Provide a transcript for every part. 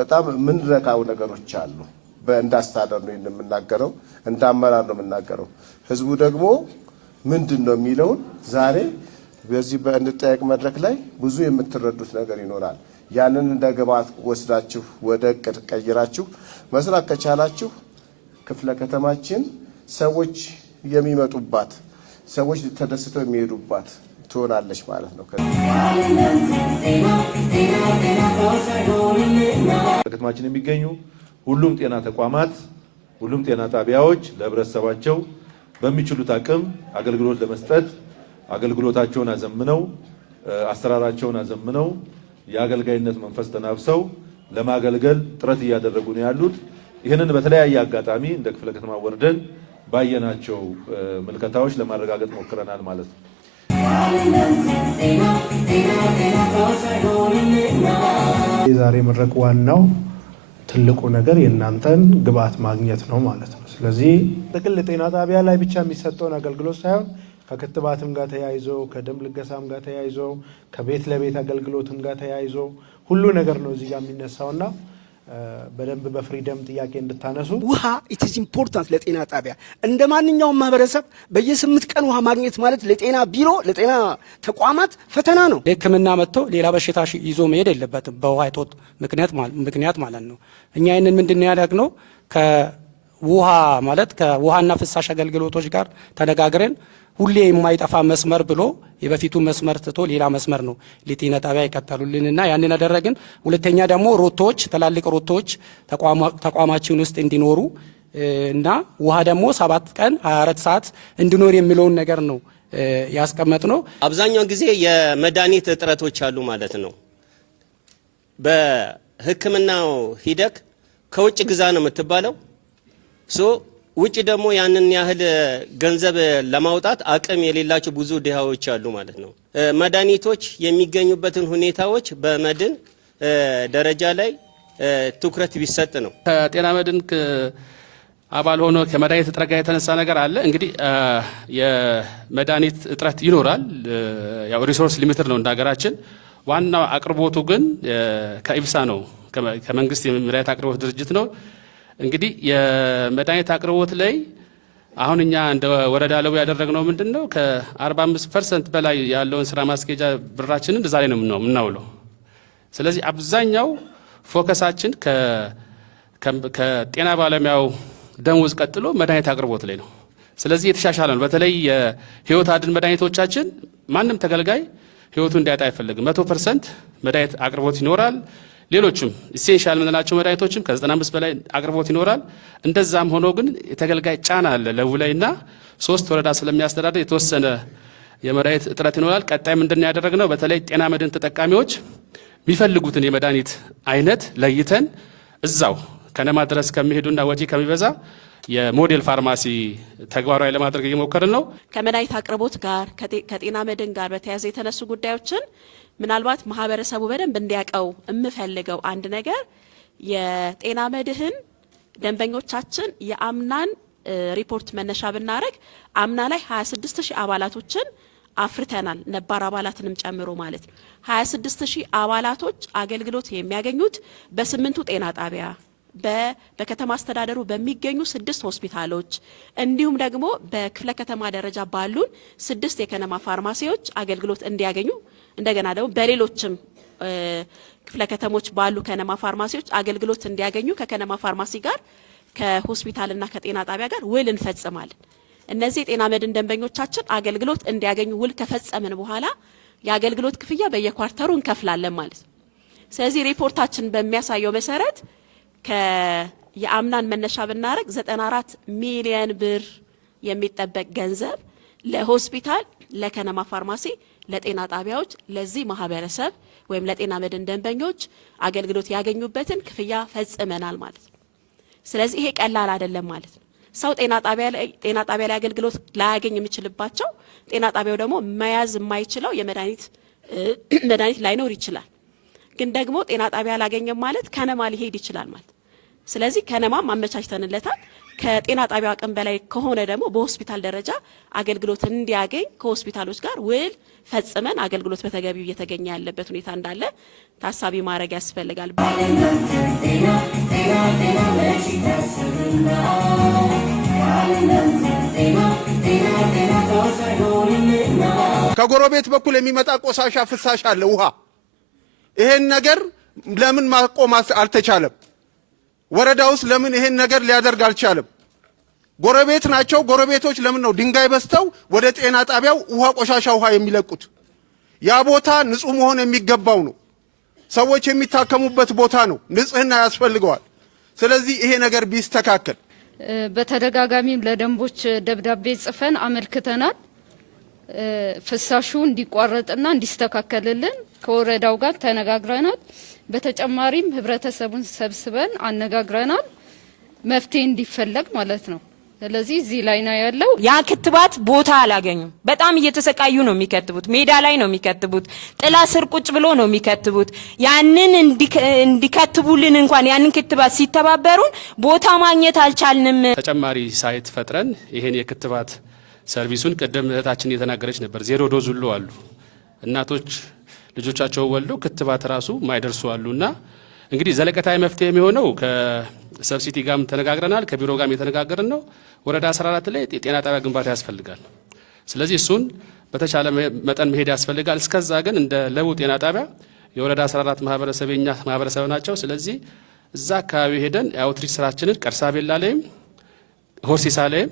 በጣም ምን ረካው ነገሮች አሉ። በእንዳስተዳደር ነው እንደምናገረው እንዳመራር ነው የምናገረው። ህዝቡ ደግሞ ምንድነው የሚለው ዛሬ በዚህ በእንጠያቅ መድረክ ላይ ብዙ የምትረዱት ነገር ይኖራል። ያንን እንደገባት ወስዳችሁ ወደ እቅድ ቀይራችሁ መስራት ከቻላችሁ ክፍለ ከተማችን ሰዎች የሚመጡባት ሰዎች ተደስተው የሚሄዱባት ትሆናለች ማለት ነው። ከተማችን የሚገኙ ሁሉም ጤና ተቋማት ሁሉም ጤና ጣቢያዎች ለህብረተሰባቸው በሚችሉት አቅም አገልግሎት ለመስጠት አገልግሎታቸውን አዘምነው አሰራራቸውን አዘምነው የአገልጋይነት መንፈስ ተናፍሰው ለማገልገል ጥረት እያደረጉ ነው ያሉት። ይህንን በተለያየ አጋጣሚ እንደ ክፍለ ከተማ ወርደን ባየናቸው ምልከታዎች ለማረጋገጥ ሞክረናል ማለት ነው። የዛሬ መድረክ ዋናው ትልቁ ነገር የእናንተን ግብአት ማግኘት ነው ማለት ነው። ስለዚህ ጥቅል ጤና ጣቢያ ላይ ብቻ የሚሰጠውን አገልግሎት ሳይሆን ከክትባትም ጋር ተያይዞ ከደም ልገሳም ጋር ተያይዞ ከቤት ለቤት አገልግሎትም ጋር ተያይዞ ሁሉ ነገር ነው እዚህ ጋር የሚነሳውና በደንብ በፍሪደም ጥያቄ እንድታነሱ። ውሃ ኢት ኢዝ ኢምፖርታንት ለጤና ጣቢያ እንደ ማንኛውም ማህበረሰብ በየ8 ቀን ውሃ ማግኘት ማለት ለጤና ቢሮ ለጤና ተቋማት ፈተና ነው። ለሕክምና መጥቶ ሌላ በሽታ ይዞ መሄድ የለበትም በውሃ እጦት ምክንያት ማለት ነው። እኛ ይህንን ምንድን ያደረግነው ከውሃ ማለት ከውሃና ፍሳሽ አገልግሎቶች ጋር ተነጋግረን ሁሌ የማይጠፋ መስመር ብሎ የበፊቱ መስመር ትቶ ሌላ መስመር ነው ለጤና ጣቢያ ይከተሉልንና ያንን አደረግን። ሁለተኛ ደግሞ ሮቶዎች ተላልቅ ሮቶዎች ተቋማችን ውስጥ እንዲኖሩ እና ውሃ ደግሞ 7 ቀን 24 ሰዓት እንዲኖር የሚለውን ነገር ነው ያስቀመጥነው። አብዛኛው ጊዜ የመድኃኒት እጥረቶች አሉ ማለት ነው። በሕክምናው ሂደት ከውጭ ግዛ ነው የምትባለው ውጭ ደግሞ ያንን ያህል ገንዘብ ለማውጣት አቅም የሌላቸው ብዙ ድሃዎች አሉ ማለት ነው። መድኃኒቶች የሚገኙበትን ሁኔታዎች በመድን ደረጃ ላይ ትኩረት ቢሰጥ ነው። ከጤና መድን አባል ሆኖ ከመድኃኒት እጥረት ጋር የተነሳ ነገር አለ። እንግዲህ የመድኃኒት እጥረት ይኖራል። ያው ሪሶርስ ሊሚትድ ነው እንደሀገራችን። ዋናው አቅርቦቱ ግን ከኢብሳ ነው፣ ከመንግስት የመድኃኒት አቅርቦት ድርጅት ነው። እንግዲህ የመድኃኒት አቅርቦት ላይ አሁን እኛ እንደ ወረዳ ለቡ ያደረግነው ምንድነው ከ45% በላይ ያለውን ስራ ማስኬጃ ብራችንን እዛ ላይ ነው የምናውለው። ስለዚህ አብዛኛው ፎከሳችን ከጤና ባለሙያው ደሞዝ ቀጥሎ መድኃኒት አቅርቦት ላይ ነው። ስለዚህ የተሻሻለ ነው። በተለይ የህይወት አድን መድኃኒቶቻችን ማንም ተገልጋይ ህይወቱ እንዲያጣ አይፈልግም። 100% መድኃኒት አቅርቦት ይኖራል። ሌሎችም ኢሴንሻል ምንላቸው መድኃኒቶችም ከ95 በላይ አቅርቦት ይኖራል። እንደዛም ሆኖ ግን የተገልጋይ ጫና አለ ለቡ ላይና 3 ወረዳ ስለሚያስተዳድር የተወሰነ የመድኃኒት እጥረት ይኖራል። ቀጣይ ምንድን ያደረግነው በተለይ ጤና መድን ተጠቃሚዎች የሚፈልጉትን የመድኃኒት አይነት ለይተን እዛው ከነማ ድረስ ከሚሄዱና ወጪ ከሚበዛ የሞዴል ፋርማሲ ተግባራዊ ለማድረግ እየሞከርን ነው። ከመድኃኒት አቅርቦት ጋር ከጤና መድን ጋር በተያያዘ የተነሱ ጉዳዮችን ምናልባት ማህበረሰቡ በደንብ እንዲያቀው የምፈልገው አንድ ነገር የጤና መድህን ደንበኞቻችን የአምናን ሪፖርት መነሻ ብናረግ አምና ላይ 26000 አባላቶችን አፍርተናል፣ ነባር አባላትንም ጨምሮ ማለት ነው። 26000 አባላቶች አገልግሎት የሚያገኙት በ8ቱ ጤና ጣቢያ በከተማ አስተዳደሩ በሚገኙ 6 ሆስፒታሎች እንዲሁም ደግሞ በክፍለ ከተማ ደረጃ ባሉን 6 የከነማ ፋርማሲዎች አገልግሎት እንዲያገኙ እንደገና ደግሞ በሌሎችም ክፍለ ከተሞች ባሉ ከነማ ፋርማሲዎች አገልግሎት እንዲያገኙ ከከነማ ፋርማሲ ጋር ከሆስፒታልና ከጤና ጣቢያ ጋር ውል እንፈጽማለን። እነዚህ የጤና መድን ደንበኞቻችን አገልግሎት እንዲያገኙ ውል ከፈጸምን በኋላ የአገልግሎት ክፍያ በየኳርተሩ እንከፍላለን ማለት ነው። ስለዚህ ሪፖርታችን በሚያሳየው መሰረት የአምናን መነሻ ብናረግ 94 ሚሊዮን ብር የሚጠበቅ ገንዘብ ለሆስፒታል፣ ለከነማ ፋርማሲ፣ ለጤና ጣቢያዎች ለዚህ ማህበረሰብ ወይም ለጤና መድን ደንበኞች አገልግሎት ያገኙበትን ክፍያ ፈጽመናል ማለት ነው። ስለዚህ ይሄ ቀላል አይደለም ማለት ነው። ሰው ጤና ጣቢያ ላይ አገልግሎት ላያገኝ የሚችልባቸው ጤና ጣቢያው ደግሞ መያዝ የማይችለው የመድኃኒት ላይኖር ይችላል። ግን ደግሞ ጤና ጣቢያ አላገኘም ማለት ከነማ ሊሄድ ይችላል ማለት። ስለዚህ ከነማም አመቻችተንለታል። ከጤና ጣቢያው አቅም በላይ ከሆነ ደግሞ በሆስፒታል ደረጃ አገልግሎት እንዲያገኝ ከሆስፒታሎች ጋር ውል ፈጽመን አገልግሎት በተገቢው እየተገኘ ያለበት ሁኔታ እንዳለ ታሳቢ ማድረግ ያስፈልጋል። ከጎረቤት በኩል የሚመጣ ቆሻሻ ፍሳሽ አለ፣ ውሃ። ይሄን ነገር ለምን ማቆም አልተቻለም? ወረዳ ውስጥ ለምን ይሄን ነገር ሊያደርግ አልቻለም? ጎረቤት ናቸው። ጎረቤቶች ለምን ነው ድንጋይ በስተው ወደ ጤና ጣቢያው ውሃ ቆሻሻ ውሃ የሚለቁት? ያ ቦታ ንጹህ መሆን የሚገባው ነው። ሰዎች የሚታከሙበት ቦታ ነው። ንጽህና ያስፈልገዋል። ስለዚህ ይሄ ነገር ቢስተካከል። በተደጋጋሚም ለደንቦች ደብዳቤ ጽፈን አመልክተናል። ፍሳሹ እንዲቋረጥና እንዲስተካከልልን ከወረዳው ጋር ተነጋግረናል። በተጨማሪም ህብረተሰቡን ሰብስበን አነጋግረናል። መፍትሄ እንዲፈለግ ማለት ነው። ስለዚህ እዚህ ላይ ነው ያለው። ያ ክትባት ቦታ አላገኙም። በጣም እየተሰቃዩ ነው የሚከትቡት። ሜዳ ላይ ነው የሚከትቡት። ጥላ ስር ቁጭ ብሎ ነው የሚከትቡት። ያንን እንዲከትቡልን እንኳን ያንን ክትባት ሲተባበሩን ቦታ ማግኘት አልቻልንም። ተጨማሪ ሳይት ፈጥረን ይሄን የክትባት ሰርቪሱን ቅድም እህታችን እየተናገረች ነበር። 0 ዶዝ ሁሉ አሉ። እናቶች ልጆቻቸው ወልደው ክትባት ራሱ ማይደርሱ አሉና እንግዲህ ዘለቀታዊ መፍትሄ የሚሆነው ከሰብሲቲ ጋርም ተነጋግረናል፣ ከቢሮ ጋርም የተነጋገርን ነው። ወረዳ 14 ላይ የጤና ጣቢያ ግንባታ ያስፈልጋል። ስለዚህ እሱን በተቻለ መጠን መሄድ ያስፈልጋል። እስከዛ ግን እንደ ለቡ ጤና ጣቢያ የወረዳ 14 ማህበረሰብ የኛ ማህበረሰብ ናቸው። ስለዚህ እዛ አካባቢ ሄደን የአውትሪች ስራችንን ቀርሳቤላ ላይም ሆርሲሳ ላይም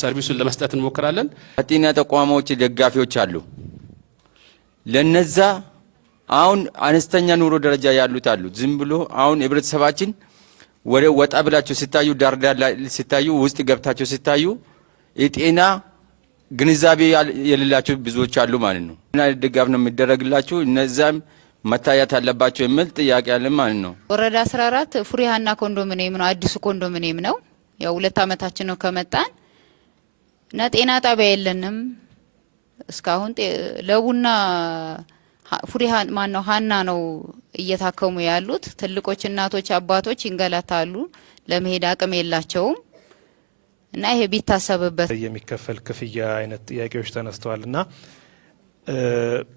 ሰርቪሱን ለመስጠት እንሞክራለን። ጤና ተቋሞች ደጋፊዎች አሉ። ለነዛ አሁን አነስተኛ ኑሮ ደረጃ ያሉት አሉ። ዝም ብሎ አሁን ህብረተሰባችን ወደ ወጣ ብላችሁ ሲታዩ ዳርዳር ላይ ሲታዩ ውስጥ ገብታችሁ ሲታዩ የጤና ግንዛቤ የሌላቸው ብዙዎች አሉ ማለት ነው። እና ድጋፍ ነው የሚደረግላችሁ፣ እነዛም መታየት አለባቸው የሚል ጥያቄ አለ ማለት ነው። ወረዳ 14 ፉሪሃና ኮንዶሚኒየም ነው፣ አዲሱ ኮንዶሚኒየም ነው። ያው 2 አመታችን ነው ከመጣን እና ጤና ጣቢያ የለንም እስካሁን። ለቡና ፉሪሃ ማነው ሀና ነው እየታከሙ ያሉት። ትልቆች እናቶች አባቶች ይንገላታሉ፣ ለመሄድ አቅም የላቸውም እና ይሄ ቢታሰብበት። የሚከፈል ክፍያ አይነት ጥያቄዎች ተነስተዋልና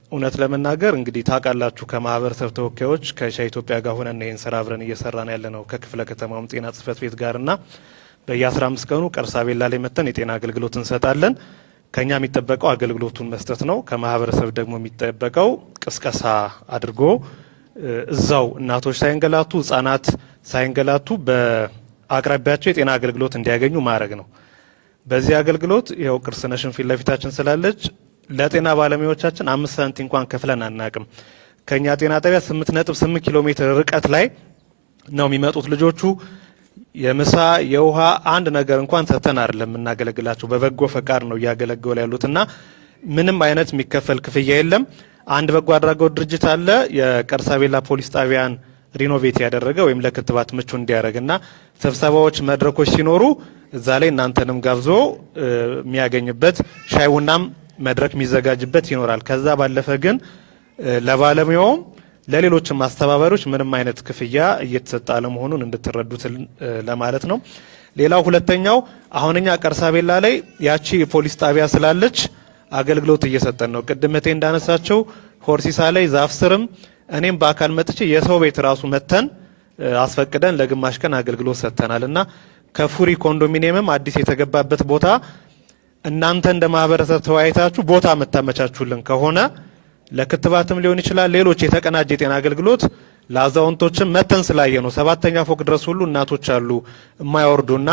እውነት ለመናገር እንግዲህ ታውቃላችሁ ከማህበረሰብ ተወካዮች ከሻይ ኢትዮጵያ ጋር ሆነን ይሄን ስራ አብረን እየሰራን ያለ ነው ከክፍለ ከተማውም ጤና ጽህፈት ቤት ጋርና በየ15 ቀኑ ቀርሳቤላ ላይ መተን የጤና አገልግሎት እንሰጣለን። ከኛ የሚጠበቀው አገልግሎቱን መስጠት ነው። ከማህበረሰብ ደግሞ የሚጠበቀው ቅስቀሳ አድርጎ እዛው እናቶች ሳይንገላቱ ህጻናት ሳይንገላቱ በአቅራቢያቸው የጤና አገልግሎት እንዲያገኙ ማድረግ ነው። በዚህ አገልግሎት ይኸው ቅርስነሽን ፊት ለፊታችን ስላለች ለጤና ባለሙያዎቻችን 5 ሳንቲም እንኳን ከፍለን አናቅም። ከኛ ጤና ጣቢያ 8.8 ኪሎ ሜትር ርቀት ላይ ነው የሚመጡት ልጆቹ። የምሳ የውሃ አንድ ነገር እንኳን ሰተን አይደለም የምናገለግላቸው፣ በበጎ ፈቃድ ነው እያገለገሉ ያሉትና ምንም አይነት የሚከፈል ክፍያ የለም። አንድ በጎ አድራጎት ድርጅት አለ የቀርሳቤላ ፖሊስ ጣቢያን ሪኖቬት ያደረገ ወይም ለክትባት ምቹ እንዲያደርግና ስብሰባዎች መድረኮች ሲኖሩ እዛ ላይ እናንተንም ጋብዞ የሚያገኝበት ሻይ ቡናም መድረክ የሚዘጋጅበት ይኖራል። ከዛ ባለፈ ግን ለባለሙያውም ለሌሎችም አስተባባሪዎች ምንም አይነት ክፍያ እየተሰጠ አለመሆኑን እንድትረዱት ለማለት ነው። ሌላው ሁለተኛው አሁንኛ ቀርሳቤላ ላይ ያቺ ፖሊስ ጣቢያ ስላለች አገልግሎት እየሰጠን ነው። ቅድመቴ እንዳነሳቸው ሆርሲሳ ላይ ዛፍ ስርም እኔም በአካል መጥቼ የሰው ቤት ራሱ መተን አስፈቅደን ለግማሽ ቀን አገልግሎት ሰጥተናልና ከፉሪ ኮንዶሚኒየምም አዲስ የተገባበት ቦታ እናንተ እንደ ማህበረሰብ ተወያይታችሁ ቦታ መታመቻቹልን ከሆነ ለክትባትም ሊሆን ይችላል ሌሎች የተቀናጀ የጤና አገልግሎት ለአዛውንቶችም መተን ስላየ ነው 7ኛ ፎቅ ድረስ ሁሉ እናቶች አሉ የማይወርዱና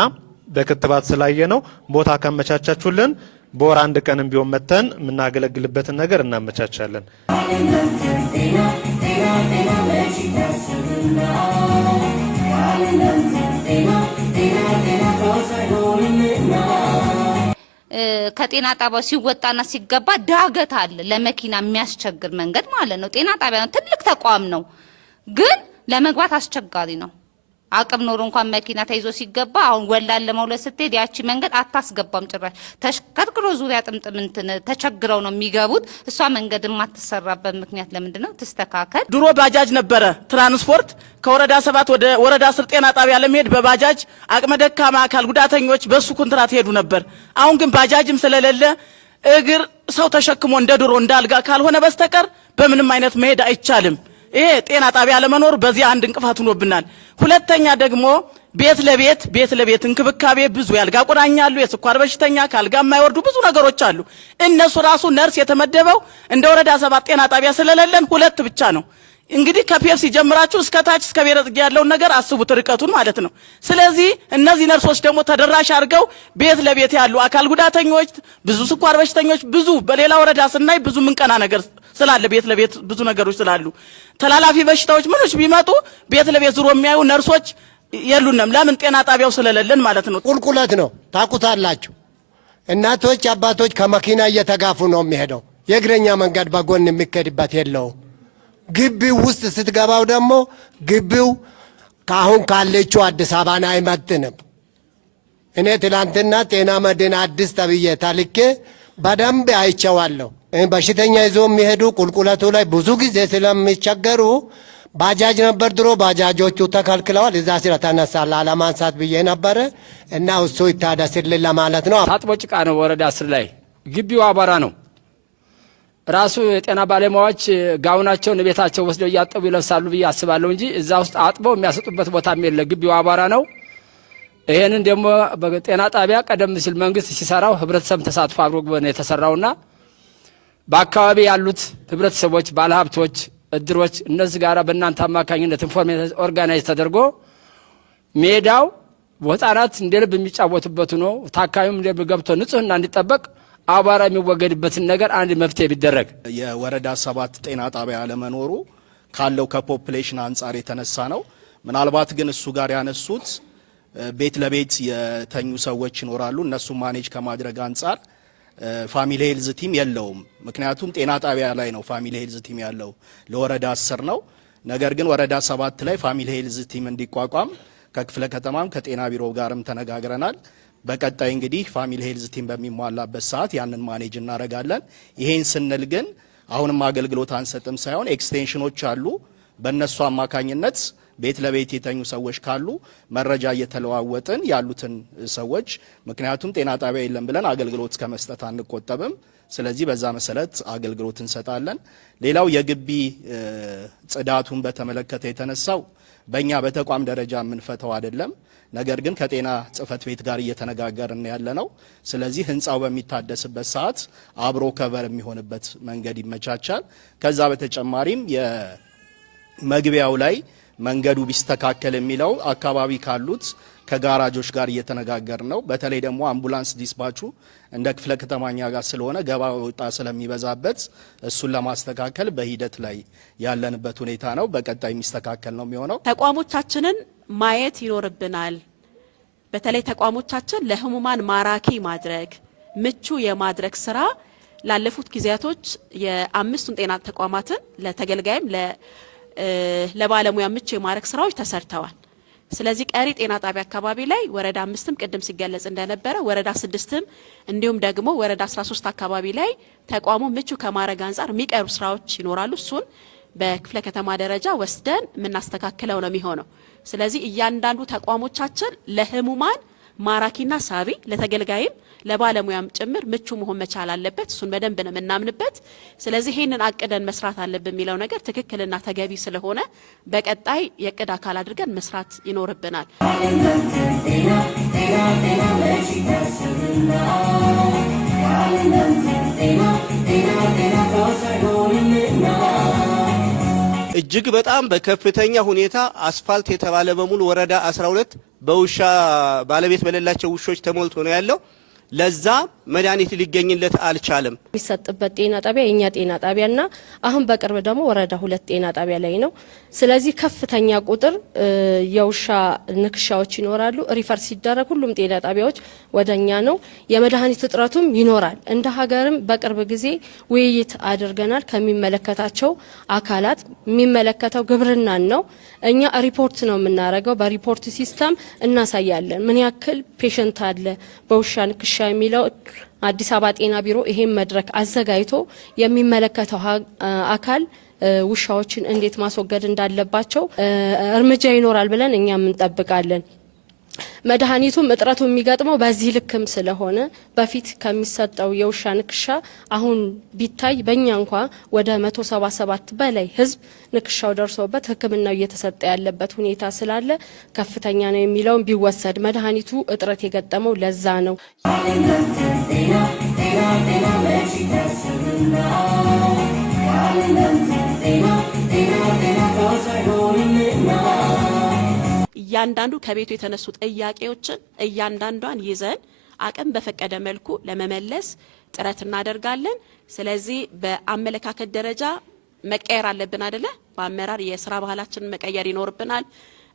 በክትባት ስላየ ነው። ቦታ ካመቻቻችሁልን በወር 1 ቀንም ቢሆን መተን የምናገለግልበትን ነገር እናመቻቻለን። ከጤና ጣቢያው ሲወጣና ሲገባ ዳገት አለ፣ ለመኪና የሚያስቸግር መንገድ ማለት ነው። ጤና ጣቢያ ነው፣ ትልቅ ተቋም ነው፣ ግን ለመግባት አስቸጋሪ ነው። አቅም ኖሮ እንኳን መኪና ተይዞ ሲገባ አሁን ወላን ለመውለድ ስትሄድ ያቺ መንገድ አታስገባም ጭራሽ ተሽከርክሮ ዙሪያ ጥምጥም እንትን ተቸግረው ነው የሚገቡት። እሷ መንገድ የማትሰራበት ምክንያት ለምንድነው? ትስተካከል። ድሮ ባጃጅ ነበረ ትራንስፖርት ከወረዳ 7 ወደ ወረዳ 10 ጤና ጣቢያ ለመሄድ በባጃጅ አቅመ ደካማ አካል ጉዳተኞች በሱ ኮንትራት ሄዱ ነበር። አሁን ግን ባጃጅም ስለሌለ እግር ሰው ተሸክሞ እንደ ድሮ እንዳልጋ ካልሆነ በስተቀር በምንም አይነት መሄድ አይቻልም። ይሄ ጤና ጣቢያ ለመኖር በዚህ አንድ እንቅፋት ሆኖብናል። ሁለተኛ ደግሞ ቤት ለቤት እንክብካቤ ብዙ ያልጋ ቁራኛሉ፣ የስኳር በሽተኛ ካልጋ የማይወርዱ ብዙ ነገሮች አሉ። እነሱ ራሱ ነርስ የተመደበው እንደ ወረዳ 7 ጤና ጣቢያ ስለሌለን 2 ብቻ ነው። እንግዲህ ከፒኤፍሲ ጀምራችሁ እስከ ታች እስከ ብሔረ ጽጌ ያለውን ነገር አስቡት ርቀቱን ማለት ነው። ስለዚህ እነዚህ ነርሶች ደግሞ ተደራሽ አድርገው ቤት ለቤት ያሉ አካል ጉዳተኞች፣ ብዙ ስኳር በሽተኞች ብዙ በሌላ ወረዳ ስናይ ብዙ ምንቀና ነገር ስላለ ቤት ለቤት ብዙ ነገሮች ስላሉ ተላላፊ በሽታዎች ምኖች ቢመጡ ቤት ለቤት ዙሮ የሚያዩ ነርሶች የሉንም። ለምን? ጤና ጣቢያው ስለሌለን ማለት ነው። ቁልቁለት ነው ታቁታላችሁ። እናቶች አባቶች ከመኪና እየተጋፉ ነው የሚሄደው። የእግረኛ መንገድ በጎን የሚከድበት የለውም። ግቢው ውስጥ ስትገባው ደግሞ ግቢው ካሁን ካለችው አዲስ አበባን አይመጥንም። እኔ ትላንትና ጤና መድን አዲስ ተብዬ ታልኬ በደንብ አይቼዋለሁ። በሽተኛ ይዞ የሚሄዱ ቁልቁለቱ ላይ ብዙ ጊዜ ስለሚቸገሩ ባጃጅ ነበር ድሮ፣ ባጃጆቹ ተከልክለዋል። እዛ ስለተነሳ ላለማንሳት ብዬ ነበረ እና እሱ ይታደስልን ለማለት ነው። ታጥቦ ጭቃ ነው ወረዳ 10 ላይ ግቢው አቧራ ነው። ራሱ የጤና ባለሙያዎች ጋውናቸውን ቤታቸው ወስደው እያጠቡ ይለብሳሉ ብዬ አስባለሁ እንጂ እዛ ውስጥ አጥበው የሚያስጡበት ቦታም የለ። ግቢው አቧራ ነው። ይሄንን ደግሞ በጤና ጣቢያ ቀደም ሲል መንግስት ሲሰራው ህብረተሰብ ተሳትፎ አብሮ ነው የተሰራውና በአካባቢ ያሉት ህብረተሰቦች፣ ባለሀብቶች፣ እድሮች እነዚህ ጋራ በእናንተ አማካኝነት ኢንፎርሜሽን ኦርጋናይዝ ተደርጎ ሜዳው ህጻናት እንደ ልብ የሚጫወቱበት ነው። ታካሚም እንደ ልብ ገብቶ ንጹህና እንዲጠበቅ አቧራ የሚወገድበትን ነገር አንድ መፍትሄ ቢደረግ። የወረዳ 7 ጤና ጣቢያ አለመኖሩ ካለው ከፖፑሌሽን አንጻር የተነሳ ነው። ምናልባት ግን እሱ ጋር ያነሱት ቤት ለቤት የተኙ ሰዎች ይኖራሉ። እነሱ ማኔጅ ከማድረግ አንጻር ፋሚሊ ሄልዝ ቲም የለውም። ምክንያቱም ጤና ጣቢያ ላይ ነው ፋሚሊ ሄልዝ ቲም ያለው ለወረዳ 10 ነው። ነገር ግን ወረዳ 7 ላይ ፋሚሊ ሄልዝ ቲም እንዲቋቋም ከክፍለ ከተማም ከጤና ቢሮ ጋርም ተነጋግረናል። በቀጣይ እንግዲህ ፋሚሊ ሄልዝ ቲም በሚሟላበት ሰዓት ያንን ማኔጅ እናደርጋለን። ይሄን ስንል ግን አሁንም አገልግሎት አንሰጥም ሳይሆን ኤክስቴንሽኖች አሉ። በእነሱ አማካኝነት ቤት ለቤት የተኙ ሰዎች ካሉ መረጃ እየተለዋወጥን ያሉትን ሰዎች ምክንያቱም ጤና ጣቢያ የለም ብለን አገልግሎት ከመስጠት አንቆጠብም። ስለዚህ በዛ መሰረት አገልግሎት እንሰጣለን። ሌላው የግቢ ጽዳቱን በተመለከተ የተነሳው በእኛ በተቋም ደረጃ የምንፈተው አይደለም። ነገር ግን ከጤና ጽሕፈት ቤት ጋር እየተነጋገርን ያለ ነው። ስለዚህ ህንፃው በሚታደስበት ሰዓት አብሮ ከቨር የሚሆንበት መንገድ ይመቻቻል። ከዛ በተጨማሪም የመግቢያው ላይ መንገዱ ቢስተካከል የሚለው አካባቢ ካሉት ከጋራጆች ጋር እየተነጋገር ነው። በተለይ ደግሞ አምቡላንስ ዲስፓቹ እንደ ክፍለ ከተማኛ ጋር ስለሆነ ገባ ወጣ ስለሚበዛበት እሱን ለማስተካከል በሂደት ላይ ያለንበት ሁኔታ ነው። በቀጣይ የሚስተካከል ነው የሚሆነው። ተቋሞቻችንን ማየት ይኖርብናል። በተለይ ተቋሞቻችን ለህሙማን ማራኪ ማድረግ ምቹ የማድረግ ስራ ላለፉት ጊዜያቶች የአምስቱን ጤና ተቋማትን ለተገልጋይም ለባለሙያ ምቹ የማድረግ ስራዎች ተሰርተዋል። ስለዚህ ቀሪ ጤና ጣቢያ አካባቢ ላይ ወረዳ 5ም ቅድም ሲገለጽ እንደነበረ ወረዳ 6ም እንዲሁም ደግሞ ወረዳ 13 አካባቢ ላይ ተቋሙ ምቹ ከማድረግ አንጻር የሚቀሩ ስራዎች ይኖራሉ። እሱን በክፍለ ከተማ ደረጃ ወስደን የምናስተካክለው ነው የሚሆነው። ስለዚህ እያንዳንዱ ተቋሞቻችን ለህሙማን ማራኪና ሳቢ ለተገልጋይም ለባለሙያም ጭምር ምቹ መሆን መቻል አለበት። እሱን በደንብ ነው የምናምንበት። ስለዚህ ይህንን አቅደን መስራት አለብን የሚለው ነገር ትክክልና ተገቢ ስለሆነ በቀጣይ የቅድ አካል አድርገን መስራት ይኖርብናል። እጅግ በጣም በከፍተኛ ሁኔታ አስፋልት የተባለ በሙሉ ወረዳ 12 በውሻ ባለቤት በሌላቸው ውሾች ተሞልቶ ነው ያለው። ለዛ መድኃኒት ሊገኝለት አልቻለም። የሚሰጥበት ጤና ጣቢያ የኛ ጤና ጣቢያና አሁን በቅርብ ደግሞ ወረዳ 2 ጤና ጣቢያ ላይ ነው። ስለዚህ ከፍተኛ ቁጥር የውሻ ንክሻዎች ይኖራሉ። ሪፈር ሲደረግ ሁሉም ጤና ጣቢያዎች ወደኛ ነው። የመድኃኒት እጥረቱም ይኖራል። እንደ ሀገርም በቅርብ ጊዜ ውይይት አድርገናል ከሚመለከታቸው አካላት። የሚመለከተው ግብርናን ነው። እኛ ሪፖርት ነው የምናደርገው። በሪፖርት ሲስተም እናሳያለን ምን ያክል ፔሸንት አለ በውሻ ንክሻ የሚለው። አዲስ አበባ ጤና ቢሮ ይሄን መድረክ አዘጋጅቶ የሚመለከተው አካል ውሻዎችን እንዴት ማስወገድ እንዳለባቸው እርምጃ ይኖራል ብለን እኛም እንጠብቃለን። መድኃኒቱም እጥረቱ የሚገጥመው በዚህ ልክም ስለሆነ በፊት ከሚሰጠው የውሻ ንክሻ አሁን ቢታይ በእኛ እንኳ ወደ 177 በላይ ህዝብ ንክሻው ደርሶበት ሕክምናው እየተሰጠ ያለበት ሁኔታ ስላለ ከፍተኛ ነው የሚለውን ቢወሰድ። መድኃኒቱ እጥረት የገጠመው ለዛ ነው። እያንዳንዱ ከቤቱ የተነሱ ጥያቄዎችን እያንዳንዷን ይዘን አቅም በፈቀደ መልኩ ለመመለስ ጥረት እናደርጋለን። ስለዚህ በአመለካከት ደረጃ መቀየር አለብን አይደለ? በአመራር የስራ ባህላችንን መቀየር ይኖርብናል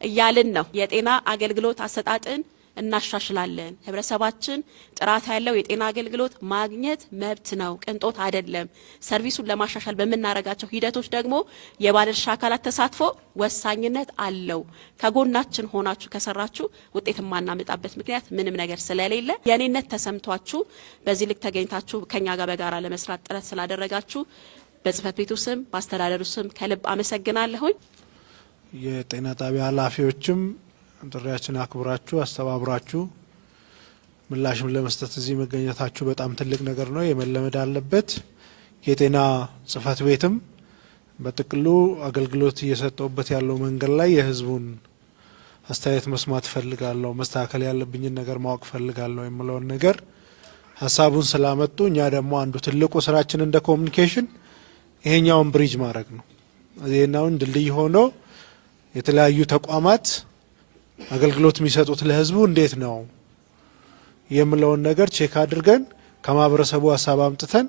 እያልን ነው። የጤና አገልግሎት አሰጣጥን እናሻሽላለን። ህብረተሰባችን ጥራት ያለው የጤና አገልግሎት ማግኘት መብት ነው፣ ቅንጦት አይደለም። ሰርቪሱን ለማሻሻል በምናረጋቸው ሂደቶች ደግሞ የባለድርሻ አካላት ተሳትፎ ወሳኝነት አለው። ከጎናችን ሆናችሁ ከሰራችሁ ውጤት የማናመጣበት ምክንያት ምንም ነገር ስለሌለ የኔነት ተሰምቷችሁ በዚህ ልክ ተገኝታችሁ ከኛ ጋር በጋራ ለመስራት ጥረት ስላደረጋችሁ በጽህፈት ቤቱ ስም በአስተዳደሩ ስም ከልብ አመሰግናለሁኝ። የጤና ጣቢያ ኃላፊዎችም ጥሪያችን አክብራችሁ አስተባብራችሁ ምላሽም ለመስጠት እዚህ መገኘታችሁ በጣም ትልቅ ነገር ነው፣ የመለመድ አለበት። የጤና ጽህፈት ቤትም በጥቅሉ አገልግሎት እየሰጠውበት ያለው መንገድ ላይ የህዝቡን አስተያየት መስማት ፈልጋለሁ፣ መስተካከል ያለብኝን ነገር ማወቅ ፈልጋለሁ የሚለውን ነገር ሀሳቡን ስላመጡ እኛ ደግሞ አንዱ ትልቁ ስራችን እንደ ኮሚኒኬሽን ይሄኛውን ብሪጅ ማድረግ ነው። ይሄኛውን ድልድይ ሆኖ የተለያዩ ተቋማት አገልግሎት የሚሰጡት ለህዝቡ እንዴት ነው የሚለውን ነገር ቼክ አድርገን ከማህበረሰቡ ሀሳብ አምጥተን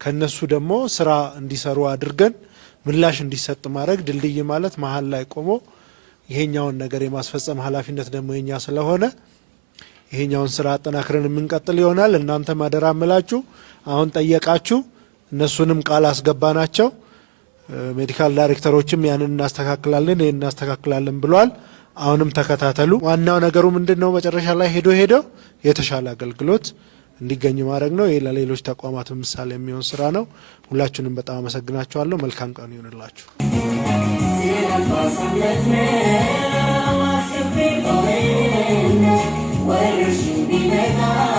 ከነሱ ደግሞ ስራ እንዲሰሩ አድርገን ምላሽ እንዲሰጥ ማድረግ። ድልድይ ማለት መሀል ላይ ቆሞ ይሄኛውን ነገር የማስፈጸም ኃላፊነት ደግሞ የኛ ስለሆነ ይሄኛውን ስራ አጠናክረን የምንቀጥል ይሆናል። እናንተ ማደራ ምላችሁ አሁን ጠየቃችሁ፣ እነሱንም ቃል አስገባናቸው። ሜዲካል ዳይሬክተሮችም ያንን እናስተካክላለን ይሄን እናስተካክላለን ብለዋል። አሁንም ተከታተሉ። ዋናው ነገሩ ምንድነው? መጨረሻ ላይ ሄዶ የተሻለ አገልግሎት እንዲገኝ ማድረግ ነው። ይሄ ለሌሎች ተቋማት ምሳሌ የሚሆን ስራ ነው። ሁላችሁንም በጣም አመሰግናችኋለሁ። መልካም ቀን ይሁንላችሁ። What